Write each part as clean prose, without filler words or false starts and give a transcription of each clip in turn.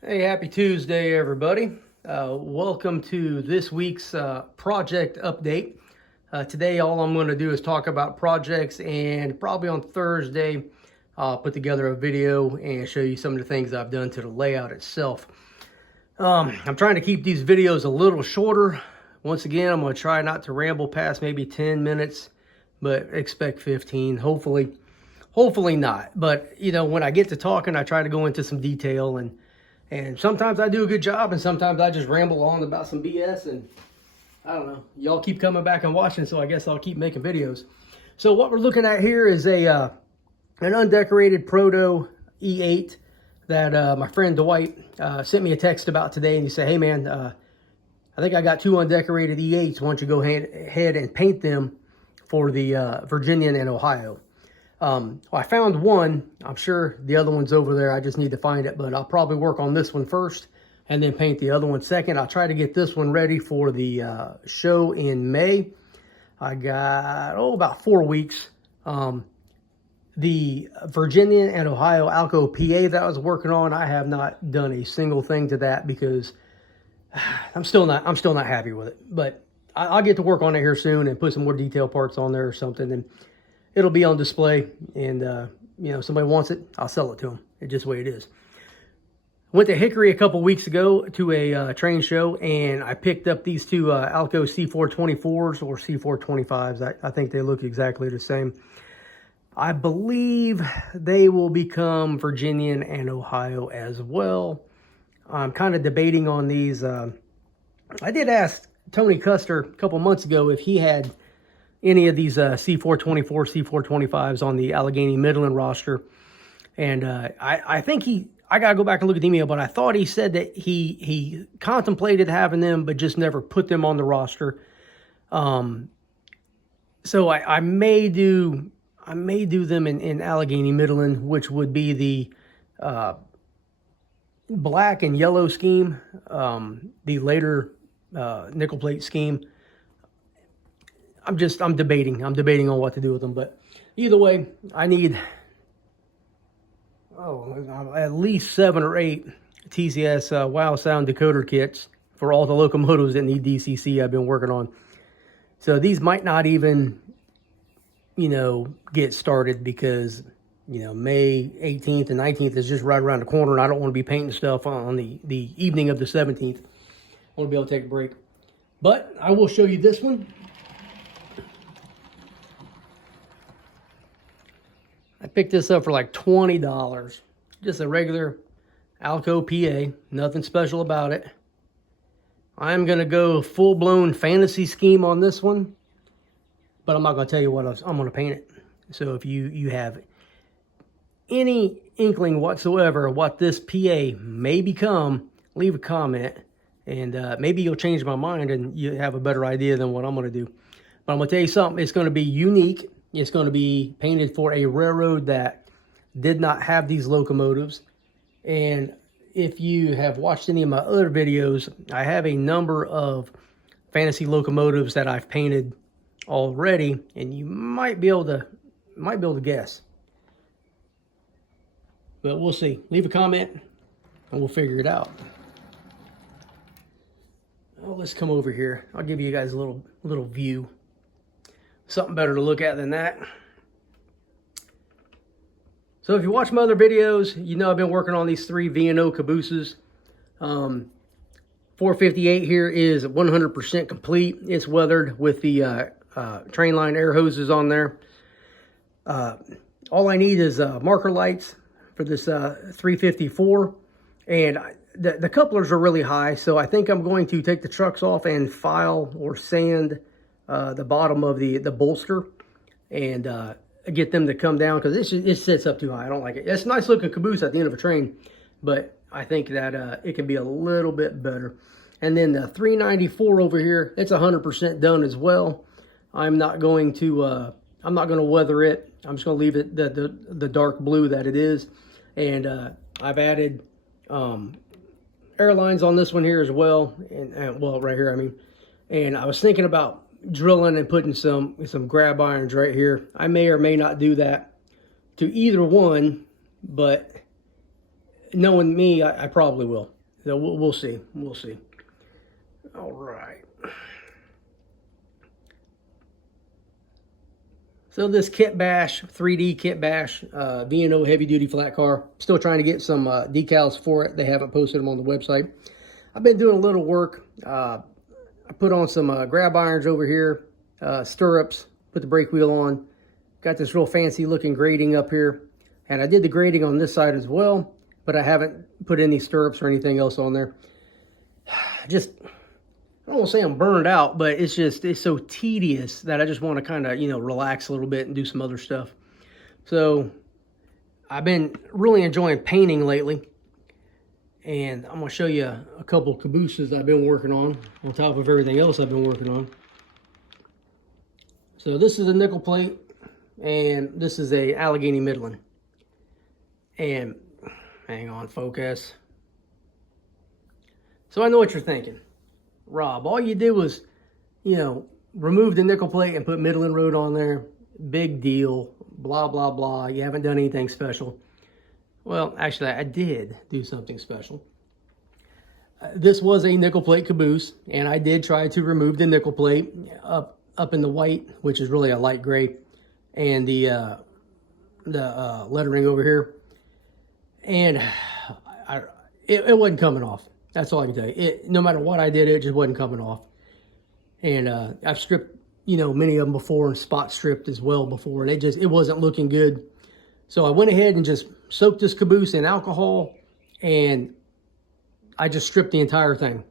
Hey, happy Tuesday, everybody. Welcome to this week's project update. Today, all I'm going to do is talk about projects, and probably on Thursday, I'll put together a video and show you some of the things I've done to the layout itself. I'm trying to keep these videos a little shorter. Once again, I'm going to try not to ramble past maybe 10 minutes, but expect 15. Hopefully not. But, you know, when I get to talking, I try to go into some detail, and sometimes I do a good job, and sometimes I just ramble on about some BS, and I don't know. Y'all keep coming back and watching, so I guess I'll keep making videos. So what we're looking at here is an undecorated Proto E8 that my friend Dwight sent me a text about today, and he said, "Hey man, I think I got two undecorated E8s. Why don't you go ahead and paint them for the Virginian and Ohio?" Well, I found one. I'm sure the other one's over there. I just need to find it, but I'll probably work on this one first and then paint the other one second. I'll try to get this one ready for the show in May. I got, about 4 weeks. The Virginian and Ohio Alco PA that I was working on, I have not done a single thing to that because I'm still not happy with it. But I'll get to work on it here soon and put some more detail parts on there or something, and it'll be on display, and you know, somebody wants it, I'll sell it to them. It's just the way it is. Went to Hickory a couple weeks ago to a train show, and I picked up these two Alco C424s or C425s. I think they look exactly the same. I believe they will become Virginian and Ohio as well. I'm kind of debating on these. I did ask Tony Custer a couple months ago if he had any of these C424, C425s on the Allegheny Midland roster. And I think I got to go back and look at the email, but I thought he said that he contemplated having them, but just never put them on the roster. So I may do them in Allegheny Midland, which would be the black and yellow scheme, the later nickel plate scheme. I'm debating on what to do with them, but either way, I need at least 7 or 8 TCS Wow Sound decoder kits for all the locomotives that need DCC I've been working on. So these might not even, get started because, May 18th and 19th is just right around the corner, and I don't want to be painting stuff on the evening of the 17th. I want to be able to take a break. But I will show you this one. I picked this up for like $20. Just a regular Alco PA. Nothing special about it. I'm going to go full-blown fantasy scheme on this one. But I'm not going to tell you what I'm going to paint it. So if you have any inkling whatsoever what this PA may become, leave a comment. And maybe you'll change my mind and you have a better idea than what I'm going to do. But I'm going to tell you something. It's going to be unique. It's going to be painted for a railroad that did not have these locomotives. And if you have watched any of my other videos, I have a number of fantasy locomotives that I've painted already, and you might be able to guess. But we'll see. Leave a comment and we'll figure it out. Oh, let's come over here. I'll give you guys a little view. Something better to look at than that. So if you watch my other videos, you know I've been working on these 3 V&O Cabooses. 458 here is 100% complete. It's weathered with the train line air hoses on there. All I need is marker lights for this 354. And the couplers are really high, so I think I'm going to take the trucks off and file or sand the bottom of the bolster and get them to come down, because it sits up too high. I don't like it. It's a nice looking caboose at the end of a train, but I think that it can be a little bit better. And then the 394 over here, it's 100% done as well. I'm not going to weather it. I'm just going to leave it the dark blue that it is. And I've added air lines on this one here as well, and well, right here, I mean. And I was thinking about drilling and putting some grab irons right here. I may or may not do that to either one, but knowing me, I probably will. So we'll see. We'll see. All right. So this Kitbash, 3D Kitbash, V&O heavy duty flat car. Still trying to get some decals for it. They haven't posted them on the website. I've been doing a little work. I put on some grab irons over here, stirrups, put the brake wheel on. Got this real fancy looking grating up here. And I did the grating on this side as well, but I haven't put any stirrups or anything else on there. Just, I don't want to say I'm burned out, but it's so tedious that I just want to kind of, relax a little bit and do some other stuff. So I've been really enjoying painting lately. And I'm going to show you a couple of cabooses I've been working on top of everything else I've been working on. So this is a nickel plate, and this is a Allegheny Midland. And hang on, focus. So I know what you're thinking. Rob, all you did was, remove the nickel plate and put Midland Road on there. Big deal, blah, blah, blah. You haven't done anything special. Well, actually, I did do something special. This was a nickel plate caboose, and I did try to remove the nickel plate up in the white, which is really a light gray, and the lettering over here. And it wasn't coming off. That's all I can tell you. No matter what I did, it just wasn't coming off. And I've stripped, many of them before, and spot stripped as well before, and it wasn't looking good. So I went ahead and just soaked this caboose in alcohol, and I just stripped the entire thing.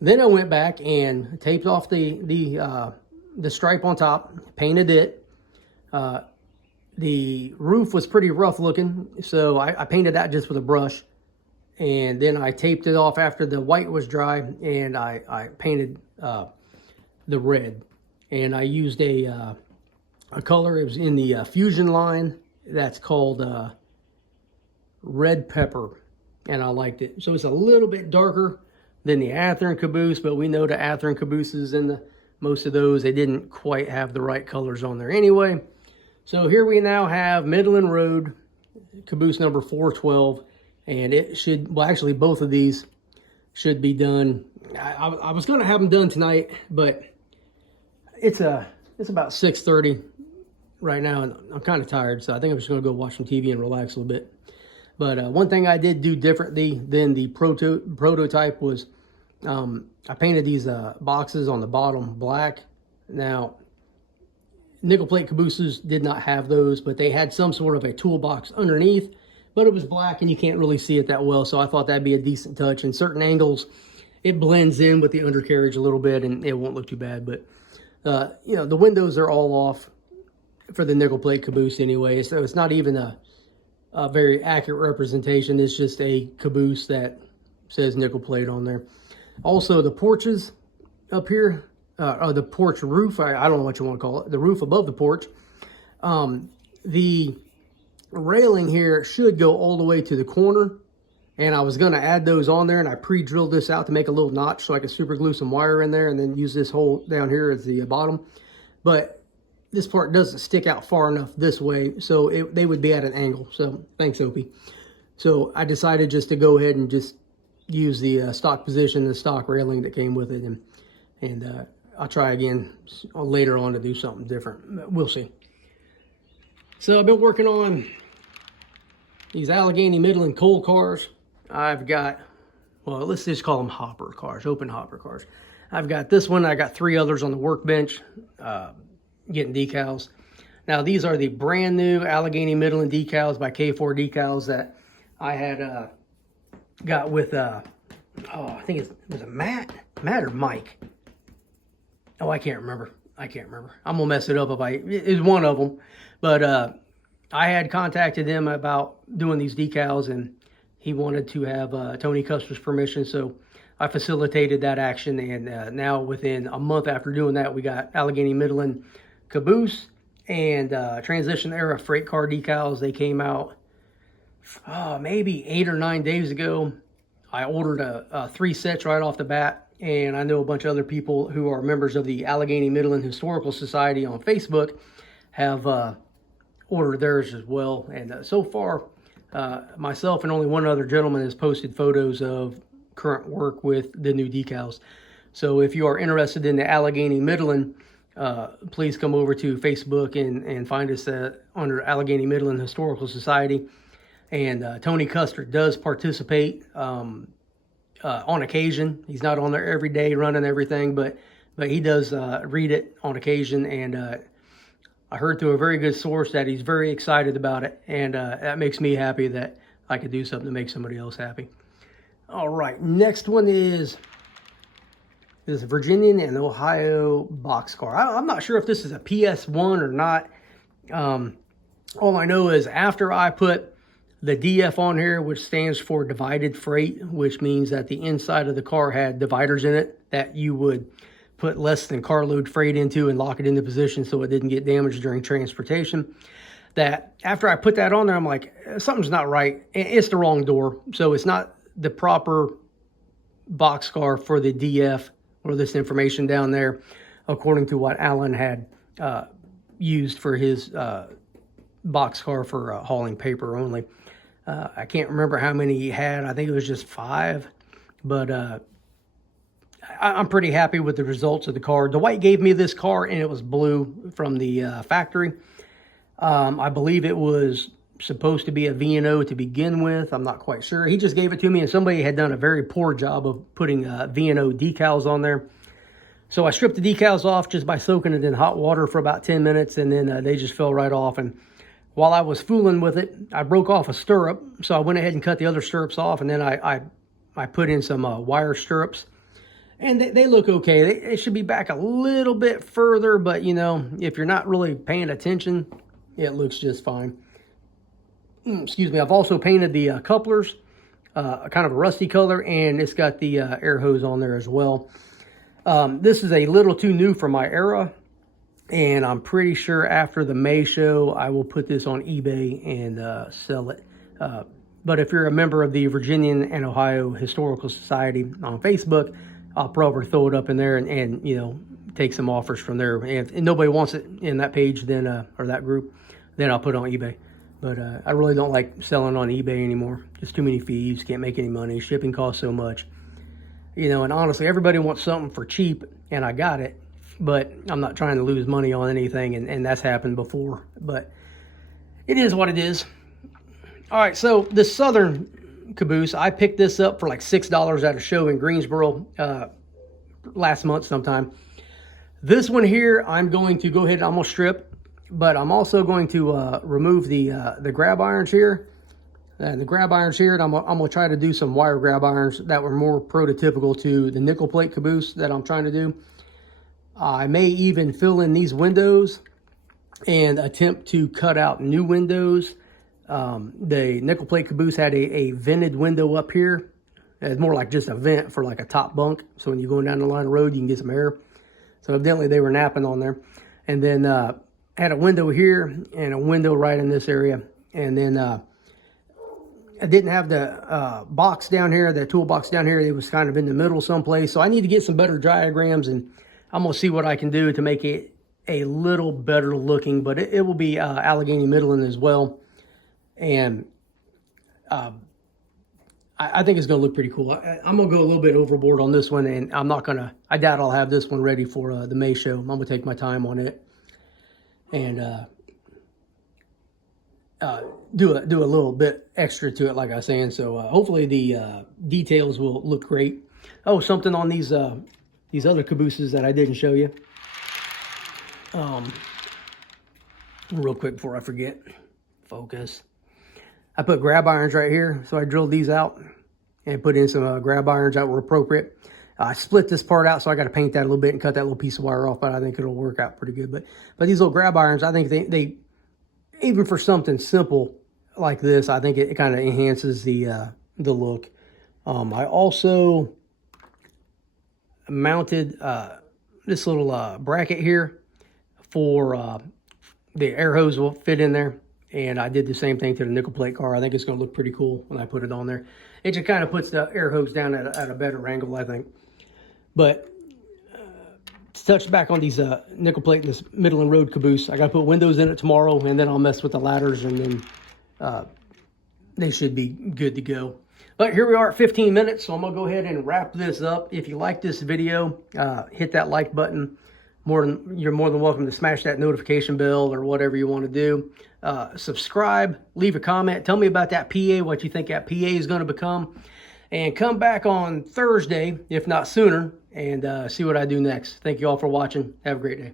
Then I went back and taped off the stripe on top, painted it. The roof was pretty rough looking, so I painted that just with a brush. And then I taped it off after the white was dry, and I painted the red. And I used a color, it was in the Fusion line, that's called Red Pepper, and I liked it. So it's a little bit darker than the Athearn caboose, but we know the Athearn cabooses and most of those, they didn't quite have the right colors on there anyway. So here we now have Midland Road, caboose number 412, and it should, well, actually both of these should be done. I was going to have them done tonight, but it's about 6:30 right now, and I'm kind of tired, so I think I'm just going to go watch some TV and relax a little bit. But one thing I did do differently than the prototype was I painted these boxes on the bottom black. Now, nickel plate cabooses did not have those, but they had some sort of a toolbox underneath, but it was black and you can't really see it that well, so I thought that'd be a decent touch. In certain angles, it blends in with the undercarriage a little bit and it won't look too bad. But, the windows are all off for the nickel plate caboose anyway, so it's not even a very accurate representation. It's just a caboose that says nickel plate on there. Also, the porches up here, or the porch roof, I don't know what you want to call it, the roof above the porch, the railing here should go all the way to the corner, and I was going to add those on there, and I pre-drilled this out to make a little notch so I could super glue some wire in there and then use this hole down here as the bottom. But this part doesn't stick out far enough this way, so they would be at an angle. So thanks, Opie. So I decided just to go ahead and just use the stock position, the stock railing that came with it, and I'll try again later on to do something different. We'll see. So I've been working on these Allegheny Midland coal cars. I've got, well, let's just call them hopper cars, open hopper cars. I've got this one. I got 3 others on the workbench getting decals. Now, these are the brand new Allegheny Midland decals by K4 Decals that I had got with, I think it was a Matt or Mike. Oh, I can't remember. I'm going to mess it up if it's one of them. But I had contacted him about doing these decals, and he wanted to have Tony Custer's permission. So I facilitated that action, and now within a month after doing that, we got Allegheny Midland Caboose and transition era freight car decals. They came out maybe 8 or 9 days ago. I ordered 3 sets right off the bat, and I know a bunch of other people who are members of the Allegheny Midland Historical Society on Facebook have ordered theirs as well. And so far, Myself and only one other gentleman has posted photos of current work with the new decals. So if you are interested in the Allegheny Midland, please come over to Facebook and find us under Allegheny Midland Historical Society. And Tony Custer does participate on occasion. He's not on there every day running everything, but he does read it on occasion. And I heard through a very good source that he's very excited about it. And that makes me happy that I could do something to make somebody else happy. All right, next one is Virginian and Ohio boxcar. I'm not sure if this is a PS1 or not. All I know is after I put the DF on here, which stands for divided freight, which means that the inside of the car had dividers in it that you would put less than carload freight into and lock it into position so it didn't get damaged during transportation. That after I put that on there, I'm like, something's not right. It's the wrong door. So it's not the proper boxcar for the DF or this information down there, according to what Alan had used for his boxcar for hauling paper only. I can't remember how many he had. I think it was just 5, but I'm pretty happy with the results of the car. Dwight gave me this car and it was blue from the factory. I believe it was supposed to be a V&O to begin with. I'm not quite sure. He just gave it to me and somebody had done a very poor job of putting V&O decals on there. So I stripped the decals off just by soaking it in hot water for about 10 minutes and then they just fell right off. And while I was fooling with it, I broke off a stirrup. So I went ahead and cut the other stirrups off and then I put in some wire stirrups. And they look okay. They should be back a little bit further, but you know, if you're not really paying attention, it looks just fine. Excuse me. I've also painted the couplers, kind of a rusty color, and it's got the air hose on there as well. This is a little too new for my era, and I'm pretty sure after the May show, I will put this on eBay and sell it. But if you're a member of the Virginian and Ohio Historical Society on Facebook, I'll probably throw it up in there and you know, take some offers from there. And if nobody wants it in that page, then or that group, then I'll put it on eBay. But I really don't like selling on eBay anymore. Just too many fees, can't make any money. Shipping costs so much. You know, and honestly, everybody wants something for cheap, and I got it. But I'm not trying to lose money on anything, and that's happened before. But it is what it is. All right, so the Southern Caboose, I picked this up for like $6 at a show in Greensboro last month sometime. This one here, I'm going to go ahead and I'm going to strip, but I'm also going to remove the grab irons here. The grab irons here, and I'm going to try to do some wire grab irons that were more prototypical to the nickel plate caboose that I'm trying to do. I may even fill in these windows and attempt to cut out new windows. The nickel plate caboose had a vented window up here. It's more like just a vent for like a top bunk. So when you're going down the line of the road, you can get some air. So evidently they were napping on there. And then had a window here and a window right in this area. And then I didn't have the box down here, the toolbox down here. It was kind of in the middle someplace. So I need to get some better diagrams, and I'm going to see what I can do to make it a little better looking. But it will be Allegheny Midland as well. And I think it's going to look pretty cool. I'm going to go a little bit overboard on this one, and I'm not going to, I doubt I'll have this one ready for the May show. I'm going to take my time on it and do a little bit extra to it, like I was saying. So hopefully the details will look great. Oh, something on these other cabooses that I didn't show you. Real quick before I forget. Focus. I put grab irons right here, so I drilled these out and put in some grab irons that were appropriate. I split this part out, so I got to paint that a little bit and cut that little piece of wire off, but I think it'll work out pretty good. But these little grab irons, I think they even for something simple like this, I think it kind of enhances the look. I also mounted this little bracket here for the air hose will fit in there. And I did the same thing to the nickel plate car. I think it's going to look pretty cool when I put it on there. It just kind of puts the air hose down at a better angle, I think. But to touch back on these nickel plate and this Midland Road caboose, I got to put windows in it tomorrow, and then I'll mess with the ladders and then they should be good to go. But here we are at 15 minutes, so I'm going to go ahead and wrap this up. If you like this video, hit that like button. You're more than welcome to smash that notification bell or whatever you want to do. Subscribe, leave a comment. Tell me about that PA, what you think that PA is going to become. And come back on Thursday, if not sooner, and see what I do next. Thank you all for watching. Have a great day.